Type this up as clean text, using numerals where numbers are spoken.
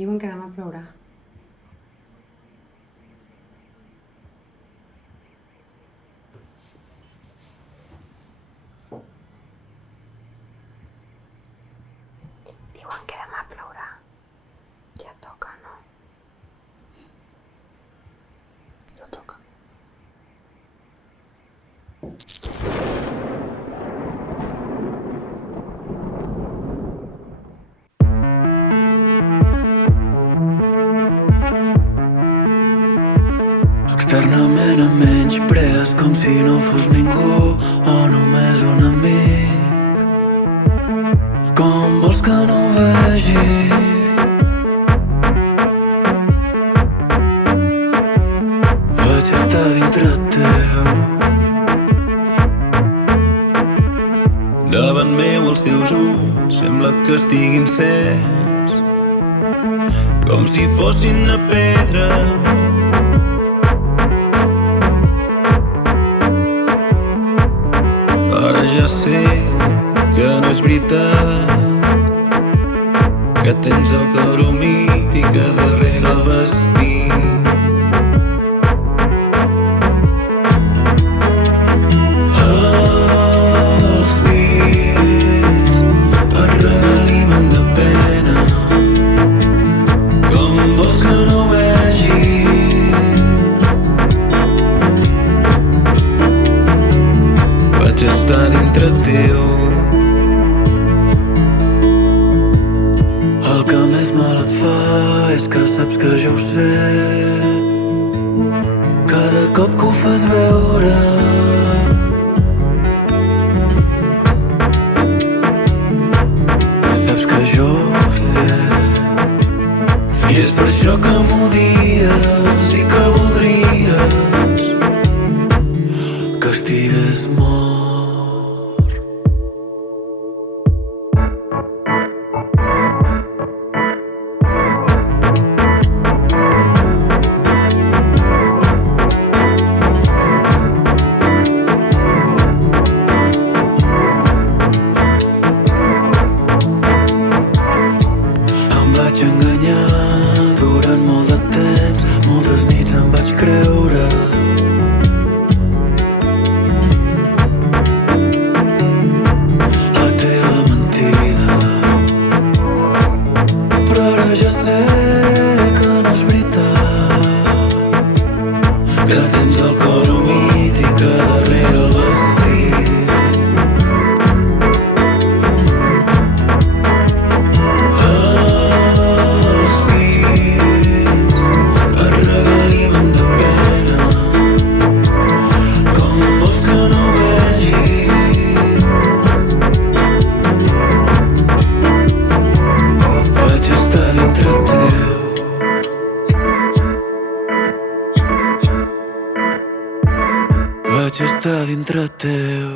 Diuen que demà plourà. Diuen que demà plourà. Ja toca, no? Ja toca. Externament em menysprees com si no fos ningú o només un amic. Com vols que no ho vegi? Vaig estar dintre teu. Davant meu els teus ulls sembla que estiguin cecs, com si fossin una pedra. Ara ja sé que no és veritat, que tens el cor humit i que darrere el vestit els dits et realimen de pena. Com vols que no ho vegi? Vaig estar dintre teu. El que més mal et fa és que saps que jo ho sé. Cada cop que ho fas veure, saps que jo ho sé. I és per això que m'odies i que voldries que estigués mort. Em vaig enganyar durant molt de temps, moltes nits em vaig creure la teva mentida. Però ara ja sé que no és veritat, que tens el cor humit i que darrere el vestit els dits et regalimen de pena. Com vols que no ho vegi? Vaig estar dintre teu. Vaig estar dintre teu.